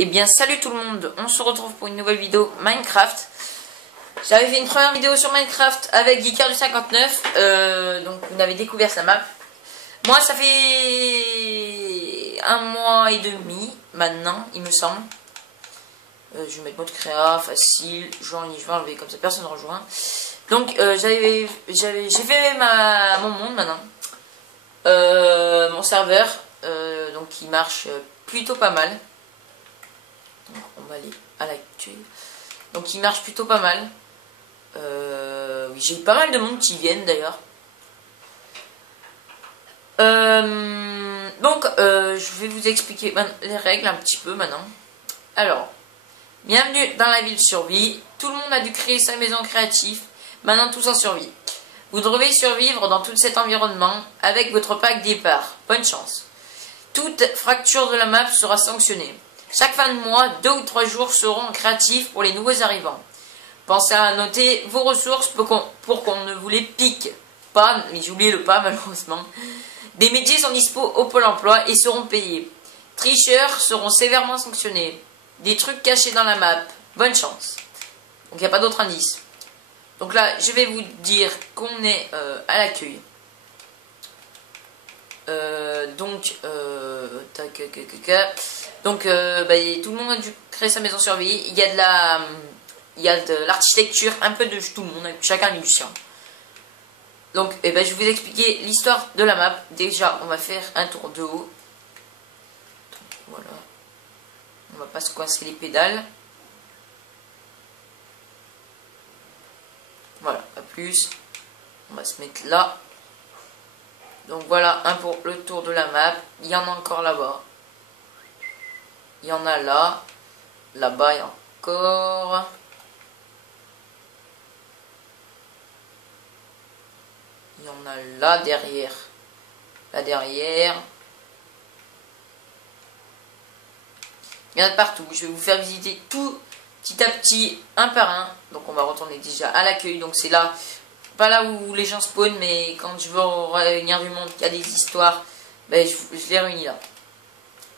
Eh bien salut tout le monde, on se retrouve pour une nouvelle vidéo Minecraft. J'avais fait une première vidéo sur Minecraft avec Geeker du 59, donc vous avez découvert sa map. Moi ça fait 1 mois et demi maintenant, il me semble. Je vais mettre mode créa, facile, je vais enlever comme ça personne ne rejoint. Donc j'ai fait mon monde maintenant. Mon serveur, donc il marche plutôt pas mal. Donc on va aller à l'actu. Donc il marche plutôt pas mal. Oui, j'ai pas mal de monde qui viennent d'ailleurs. Donc je vais vous expliquer les règles un petit peu maintenant. Alors, bienvenue dans la ville survie. Tout le monde a dû créer sa maison créative. Maintenant tous en survie. Vous devez survivre dans tout cet environnement avec votre pack départ. Bonne chance. Toute fracture de la map sera sanctionnée. Chaque fin de mois, 2 ou 3 jours seront créatifs pour les nouveaux arrivants. Pensez à noter vos ressources pour qu'on ne vous les pique pas, mais j'ai oublié le pas malheureusement. Des métiers sont dispo au Pôle emploi et seront payés. Tricheurs seront sévèrement sanctionnés. Des trucs cachés dans la map. Bonne chance. Donc il n'y a pas d'autre indice. Donc là, je vais vous dire qu'on est à l'accueil. Donc, tout le monde a dû créer sa maison survie. Il y a de l'architecture, un peu de tout le monde, chacun a du sien. Donc, je vais vous expliquer l'histoire de la map. Déjà, on va faire un tour de haut. Donc, voilà. On va pas se coincer les pédales. Voilà, pas plus. On va se mettre là. Donc voilà, un pour le tour de la map. Il y en a encore là-bas. Il y en a là. Là-bas, il y a encore. Il y en a là derrière. Là derrière. Il y en a de partout. Je vais vous faire visiter tout petit à petit, un par un. Donc on va retourner déjà à l'accueil. Donc c'est là, pas là où les gens spawnent, mais quand je veux réunir du monde, qu'il y a des histoires, je les réunis là.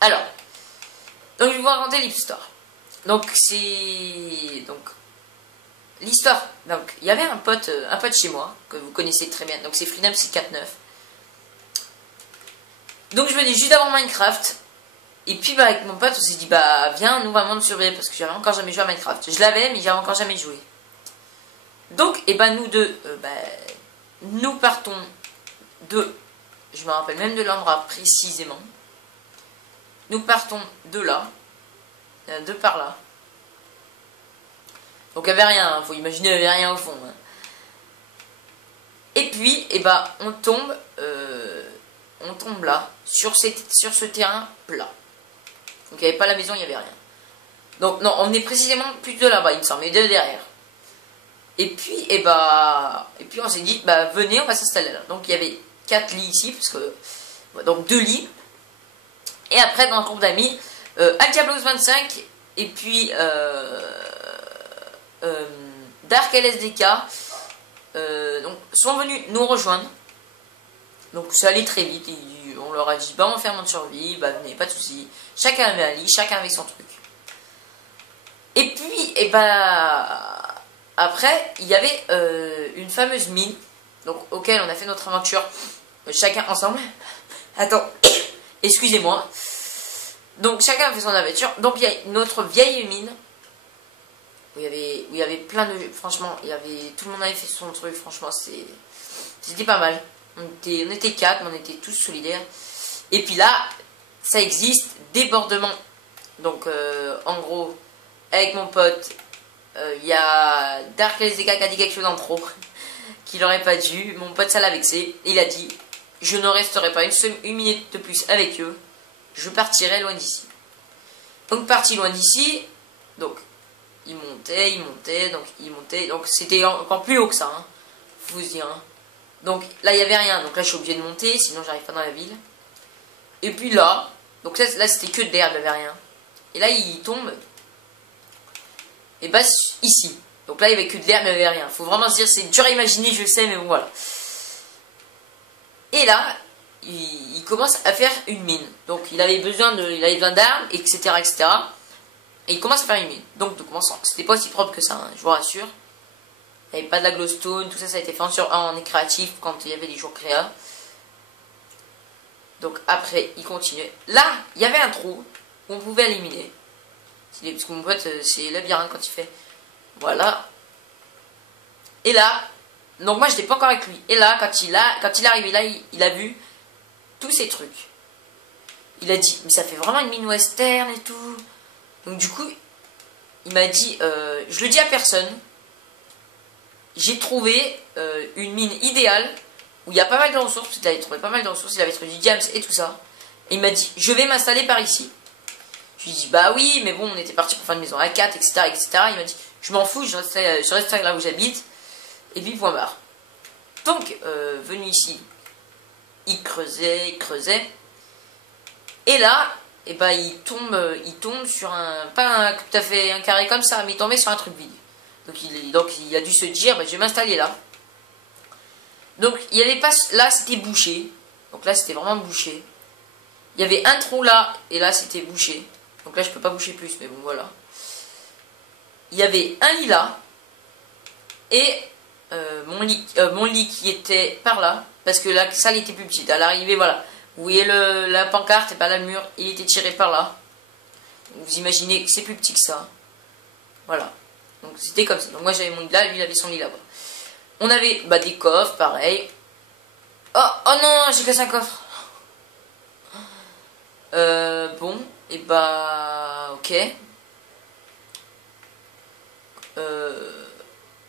Alors, donc je vais vous raconter l'histoire. Donc c'est l'histoire. Donc il y avait un pote chez moi que vous connaissez très bien. Donc c'est Freedom649. Donc je venais juste avant Minecraft. Et puis avec mon pote on s'est dit viens nous vraiment nous surveiller parce que j'avais encore jamais joué à Minecraft. Je l'avais mais j'avais encore jamais joué. Donc nous deux nous partons de, je me rappelle même de l'endroit précisément. Nous partons de là, de par là. Donc il n'y avait rien, hein, faut imaginer il n'y avait rien au fond. Hein. Et puis on tombe là sur ce terrain plat. Donc il n'y avait pas la maison, il n'y avait rien. Donc non, on est précisément plus de là-bas, il me semble, mais de derrière. Et puis on s'est dit, venez, on va s'installer là. Donc il y avait 4 lits ici, parce que donc 2 lits. Et après dans le groupe d'amis, Aldiablos25 et puis Dark LSDK donc sont venus nous rejoindre. Donc ça allait très vite. On leur a dit on va faire mode survie, venez, pas de soucis. Chacun avait un lit, chacun avait son truc. Et puis après il y avait une fameuse mine donc auquel on a fait notre aventure chacun ensemble. Attends, excusez-moi. Donc chacun a fait son aventure. Donc il y a notre vieille mine où il y avait plein de, franchement tout le monde avait fait son truc. Franchement c'était pas mal. On était 4 mais on était tous solidaires. Et puis là ça existe, débordement. Donc en gros avec mon pote il y a Dark LSDK qui a dit quelque chose en trop qu'il n'aurait pas dû. Mon pote ça l'a vexé. Il a dit je ne resterai pas une minute de plus avec eux. Je partirai loin d'ici. Donc parti loin d'ici. Donc il montait. Donc c'était encore plus haut que ça. Hein, faut vous dire. Hein. Donc là il n'y avait rien. Donc là je suis obligé de monter. Sinon j'arrive pas dans la ville. Et puis là. Donc là c'était que de l'herbe. Il n'y avait rien. Et là il tombe. Et ici. Donc là il n'y avait que de l'herbe. Il n'y avait rien. Faut vraiment se dire. C'est dur à imaginer. Je sais. Mais bon voilà. Et là. Il commence à faire une mine. Donc il avait besoin d'armes, etc., etc. Et il commence à faire une mine. Donc, c'était pas aussi propre que ça, hein, je vous rassure. Il n'y avait pas de la glowstone, tout ça, ça a été fait en créatif quand il y avait des jours créa. Donc après, il continuait. Là, il y avait un trou où on pouvait éliminer. Parce que mon pote, c'est labyrinthe quand il fait. Voilà. Et là, donc moi, j'étais pas encore avec lui. Et là, quand il est arrivé là, il a vu tous ces trucs. Il a dit, mais ça fait vraiment une mine western et tout. Donc du coup, il m'a dit, je le dis à personne. J'ai trouvé une mine idéale où il y a pas mal de ressources, parce qu'il avait trouvé pas mal de ressources, il avait trouvé du diams et tout ça. Et il m'a dit, je vais m'installer par ici. Je lui ai dit, bah oui, mais bon, on était parti pour faire une maison à 4, etc., etc. Il m'a dit, je m'en fous, je reste là où j'habite. Et puis, point barre. Donc, venu ici, il creusait. Et là, et bah, il tombe sur pas tout à fait un carré comme ça, mais il tombait sur un truc vide. Donc il a dû se dire, bah, je vais m'installer là. Donc il y avait pas, là c'était bouché. Donc là c'était vraiment bouché. Il y avait un trou là et là c'était bouché. Donc là je peux pas boucher plus, mais bon voilà. Il y avait un lit là et mon lit qui était par là parce que la salle était plus petite. À l'arrivée voilà, vous voyez la pancarte et pas le mur, il était tiré par là. Donc, vous imaginez que c'est plus petit que ça. Voilà. Donc c'était comme ça. Donc moi j'avais mon lit là, lui il avait son lit là-bas. On avait bah, des coffres, pareil. Oh non, j'ai cassé un coffre. Bon, et bah ok.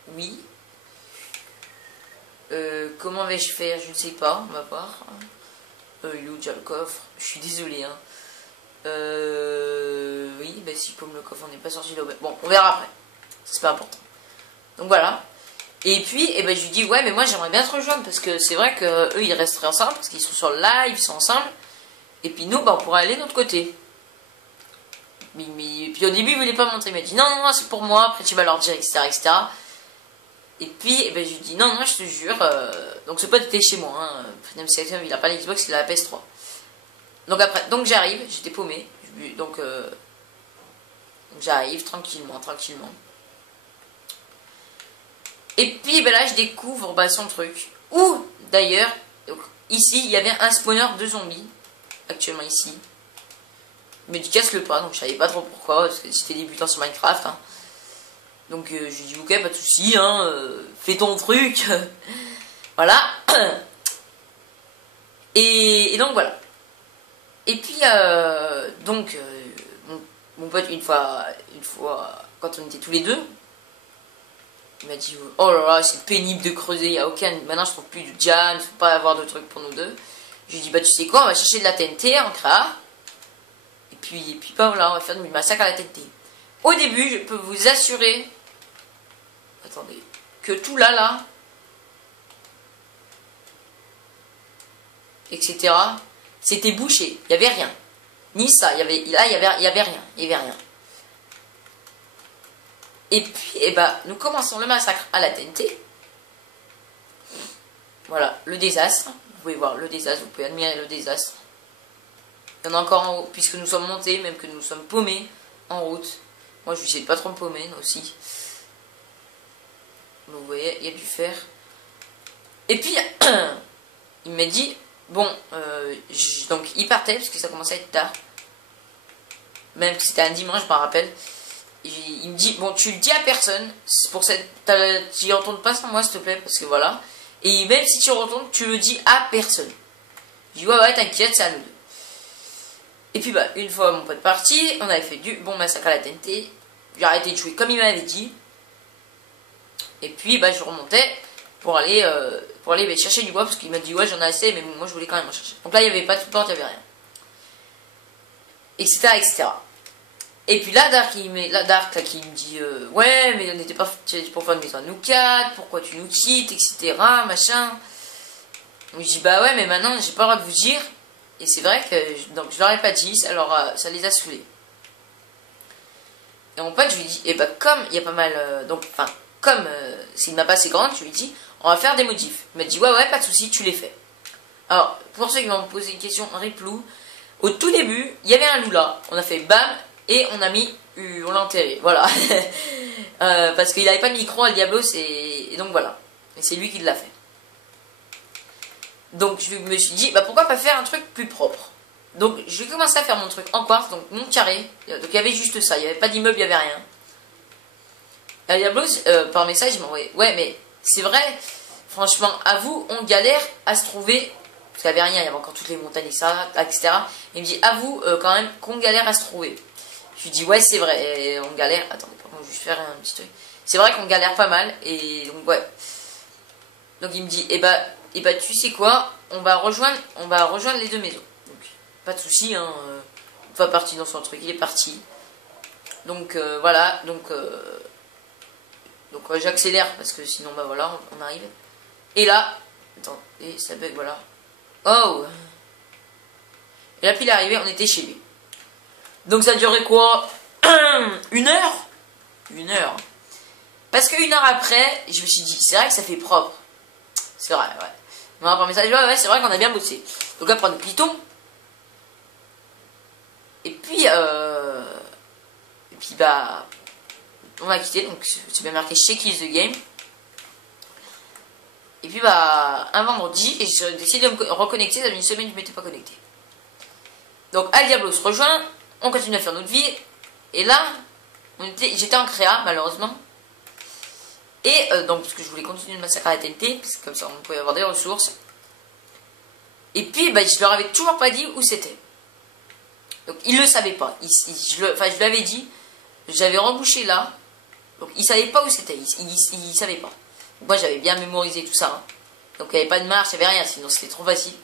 Oui. Comment vais-je faire? Je ne sais pas, on va voir. Il est où déjà le coffre? Je suis désolé, hein. Oui, bah si comme le coffre on n'est pas sorti là. Bon, on verra après. C'est pas important. Donc voilà. Et puis, eh ben, je lui dis, ouais, mais moi j'aimerais bien te rejoindre parce que c'est vrai que eux ils resteraient ensemble parce qu'ils sont sur le live, ils sont ensemble. Et puis nous, bah, on pourrait aller de l'autre côté. Mais puis au début, il voulait pas montrer. Il m'a dit, non, non, c'est pour moi, après tu vas leur dire, etc. etc. Et puis, eh ben, je lui dis, non, non, je te jure. Donc ce pote était chez moi. Hein. Il a pas l'Xbox, il a la PS3. Donc j'arrive, j'étais paumé. Donc j'arrive tranquillement. Et puis ben là je découvre bah, son truc. Ou d'ailleurs, ici il y avait un spawner de zombies. Actuellement ici. Il me dit casse-le pas, donc je savais pas trop pourquoi, parce que c'était débutant sur Minecraft. Hein. Donc je lui dis ok pas de soucis, hein, fais ton truc. Voilà. Et donc voilà. Et puis donc mon pote une fois quand on était tous les deux. Il m'a dit, oh là là, c'est pénible de creuser, il y a aucun... Maintenant, je trouve plus de diamant, il ne faut pas avoir de trucs pour nous deux. Je lui ai dit, bah tu sais quoi, on va chercher de la TNT en créa. Et puis bah voilà, on va faire du massacre à la TNT. Au début, je peux vous assurer... Attendez. Que tout là, etc. C'était bouché, il n'y avait rien. Ni ça, il y avait rien. Et puis, eh ben, nous commençons le massacre à la TNT. Voilà, le désastre. Vous pouvez voir le désastre, vous pouvez admirer le désastre. Il y en a encore en haut, puisque nous sommes montés, même que nous sommes paumés en route. Moi, je vais essayer de pas trop me paumer, aussi. Vous voyez, il y a du fer. Et puis, il m'a dit, bon, donc il partait, parce que ça commençait à être tard. Même que c'était un dimanche, je m'en rappelle. Il me dit, bon, tu le dis à personne, pour cette, tu y retournes pas sans moi, s'il te plaît, parce que voilà. Et même si tu retournes, tu le dis à personne. Je dis, ouais, t'inquiète, c'est à nous deux. Et puis, bah, une fois mon pote parti, on avait fait du bon massacre à la TNT. J'ai arrêté de jouer comme il m'avait dit. Et puis, bah, je remontais pour aller chercher du bois, parce qu'il m'a dit, ouais, j'en ai assez, mais bon, moi, je voulais quand même en chercher. Donc là, il n'y avait pas de support, il n'y avait rien. Etc., etc. Et puis là, Dark, qui me dit ouais, mais on n'était pas pour faire une maison à nous quatre, pourquoi tu nous quittes, etc. Machin. Donc je dis bah ouais, mais maintenant j'ai pas le droit de vous dire. Et c'est vrai que donc je leur ai pas dit, ça les a saoulés. Et mon pote, je lui dis, et bah comme il y a pas mal, comme c'est une map assez grande, je lui dis, on va faire des modifs. Il m'a dit ouais, pas de soucis, tu les fais. Alors, pour ceux qui vont me poser une question, un riplou, au tout début, il y avait un loup là, on a fait bam. et on l'a enterré, voilà. Parce qu'il n'avait pas de micro à Diablos, et donc voilà. Et c'est lui qui l'a fait. Donc je me suis dit, bah pourquoi pas faire un truc plus propre. Donc j'ai commencé à faire mon truc en quartz, donc mon carré. Donc il y avait juste ça, il n'y avait pas d'immeuble, il n'y avait rien. Et Diablos, par message, il m'a envoyé, ouais mais c'est vrai, franchement, à vous, on galère à se trouver, parce qu'il n'y avait rien, il y avait encore toutes les montagnes, etc. Il me dit, à vous, quand même, qu'on galère à se trouver. Je lui dis, ouais c'est vrai, et on galère, attendez, je vais juste faire un petit truc. C'est vrai qu'on galère pas mal, et donc ouais. Donc il me dit, et bah tu sais quoi, on va rejoindre les deux maisons. Donc pas de souci, hein, on va partir dans son truc, il est parti. Donc voilà, donc j'accélère parce que sinon bah voilà, on arrive. Et là, attends, et ça bug, voilà. Oh. Et là puis il est arrivé, on était chez lui. Donc ça durait quoi? 1 heure? 1 heure. Parce que 1 heure après, je me suis dit, c'est vrai que ça fait propre. C'est vrai, ouais. Non, par message, ouais, c'est vrai qu'on a bien bossé. Donc là, prendre le Python. Et puis bah, on a quitté, donc c'est bien marqué Check is the game. Et puis bah, un vendredi, et j'ai décidé de me reconnecter, ça fait 1 semaine que je m'étais pas connecté. Donc Al Diablo se rejoint, on continue à faire notre vie. Et là, j'étais en créa, malheureusement. Et donc, parce que je voulais continuer de massacrer la TNT, parce que comme ça on pouvait avoir des ressources. Et puis, bah, je leur avais toujours pas dit où c'était. Donc, ils le savaient pas. Je lui avais dit, j'avais rebouché là. Donc, ils savaient pas où c'était. Ils savaient pas. Donc, moi, j'avais bien mémorisé tout ça. Hein. Donc, il n'y avait pas de marche, il n'y avait rien, sinon c'était trop facile.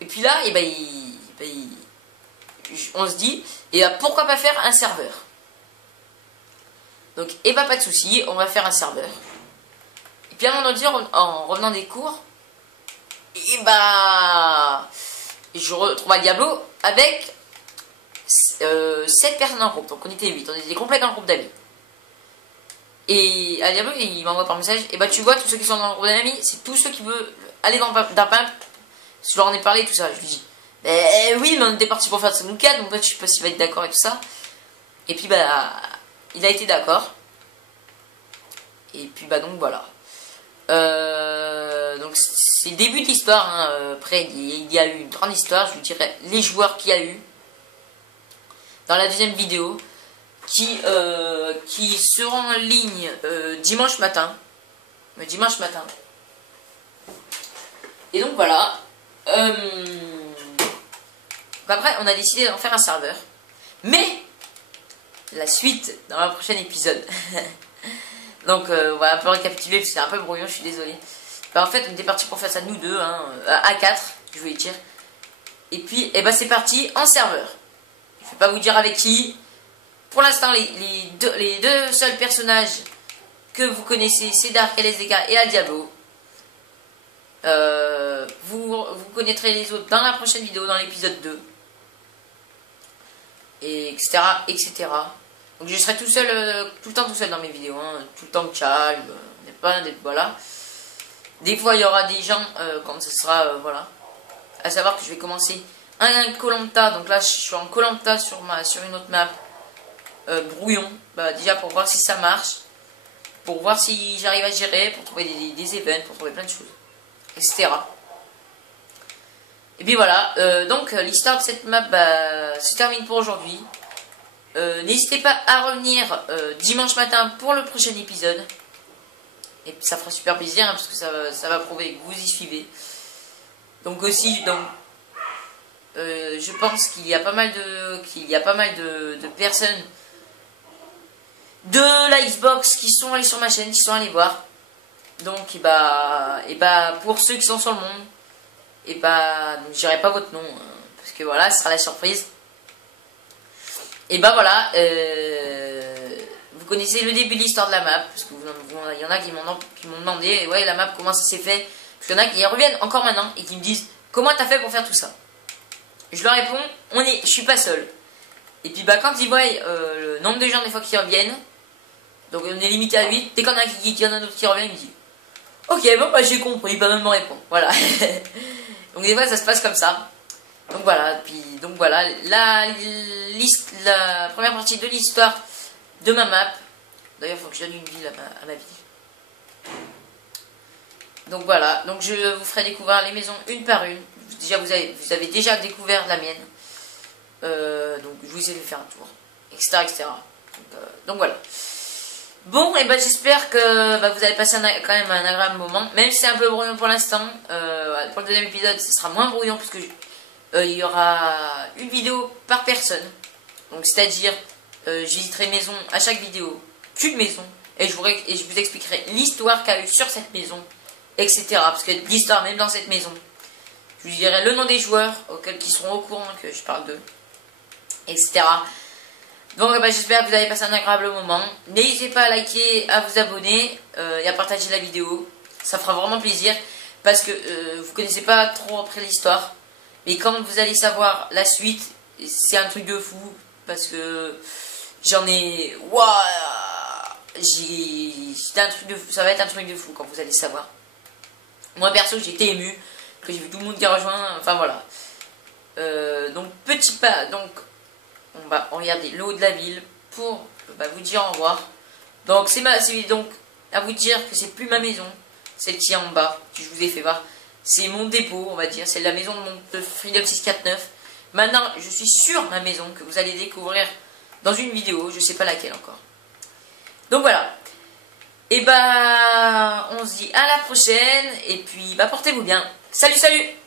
Et puis là, et ben, on se dit, et pourquoi pas faire un serveur? Donc, et bah pas de souci, on va faire un serveur. Et puis à un moment donné, en revenant des cours, et bah je retrouve un Diablo avec 7 personnes en groupe. Donc on était 8, on était complets dans le groupe d'amis. Et à Diablo, il m'envoie par message, et bah tu vois, tous ceux qui sont dans le groupe d'amis, c'est tous ceux qui veulent aller dans d'un pimp. Je leur en ai parlé, tout ça. Je lui dis, oui, mais on était parti pour faire ce Nougat, donc je sais pas s'il va être d'accord et tout ça. Et puis bah, il a été d'accord. Et puis bah donc voilà. Donc c'est le début de l'histoire. Hein. Après il y a eu une grande histoire. Je vous dirai les joueurs qu'il y a eu dans la deuxième vidéo qui seront en ligne dimanche matin. Dimanche matin. Et donc voilà. Après on a décidé d'en faire un serveur. Mais la suite dans le prochain épisode. Donc on va un peu récapituler parce que c'est un peu brouillon, je suis désolé. Bah, en fait on était parti pour faire ça nous deux, hein, à 4, je voulais dire. Et puis bah, c'est parti en serveur. Je vais pas vous dire avec qui. Pour l'instant les deux seuls personnages que vous connaissez, c'est Dark LSDK et Al Diablo. Vous connaîtrez les autres dans la prochaine vidéo, dans l'épisode 2. Et etc. etc. Donc je serai tout seul, tout le temps tout seul dans mes vidéos, hein, tout le temps calme, voilà. Des fois il y aura des gens quand ce sera, voilà. À savoir que je vais commencer un Koh-Lanta, donc là je suis en Koh-Lanta sur une autre map, brouillon, bah, déjà pour voir si ça marche, pour voir si j'arrive à gérer, pour trouver des events, pour trouver plein de choses, etc. Et puis voilà, donc l'histoire de cette map bah, se termine pour aujourd'hui. N'hésitez pas à revenir dimanche matin pour le prochain épisode. Et ça fera super plaisir hein, parce que ça va prouver que vous y suivez. Donc aussi, je pense qu'il y a pas mal de personnes de la Xbox qui sont allées sur ma chaîne, qui sont allées voir. Donc et bah pour ceux qui sont sur le monde, et bah je dirai pas votre nom hein, parce que voilà, ce sera la surprise. Et bah voilà, vous connaissez le début de l'histoire de la map, parce que il y en a qui m'ont demandé, ouais la map comment ça s'est fait, parce qu'il y en a qui y reviennent encore maintenant et qui me disent, comment t'as fait pour faire tout ça? Je leur réponds, je suis pas seul. Et puis bah quand ils voient le nombre de gens des fois qui reviennent, donc on est limité à 8, dès qu'il y en a qu'il y en a d'autres qui reviennent, ils me disent, ok bon bah j'ai compris, il va même me répondre, voilà. Donc des fois ça se passe comme ça. Donc voilà, la première partie de l'histoire de ma map. D'ailleurs, il faut que je donne une ville à ma ville. Donc voilà, donc je vous ferai découvrir les maisons une par une. Déjà, vous avez déjà découvert la mienne. Donc je vous ai fait faire un tour, etc. etc. Donc voilà. Bon, et ben j'espère que vous avez passé quand même un agréable moment. Même si c'est un peu brouillon pour l'instant. Pour le deuxième épisode, ce sera moins brouillon puisque il y aura une vidéo par personne. Donc c'est-à-dire, je visiterai maison à chaque vidéo, qu'une maison. Et je vous expliquerai l'histoire qu'il y a eu sur cette maison, etc. Parce qu'il y a de l'histoire même dans cette maison. Je vous dirai le nom des joueurs qui seront au courant que je parle d'eux, etc. Donc j'espère que vous avez passé un agréable moment. N'hésitez pas à liker, à vous abonner et à partager la vidéo. Ça fera vraiment plaisir. Parce que vous connaissez pas trop après l'histoire. Mais quand vous allez savoir la suite, c'est un truc de fou. Parce que j'en ai... Waouh, ça va être un truc de fou quand vous allez savoir. Moi perso j'ai été ému. Que j'ai vu tout le monde qui a rejoint. Enfin voilà. Donc petit pas. Donc on va regarder le haut de la ville pour vous dire au revoir. Donc c'est donc à vous dire que c'est plus ma maison, celle qui est en bas, que je vous ai fait voir. C'est mon dépôt, on va dire. C'est la maison de Freedom 649. Maintenant, je suis sur ma maison que vous allez découvrir dans une vidéo. Je sais pas laquelle encore. Donc voilà. Et on se dit à la prochaine. Et puis portez-vous bien. Salut, salut!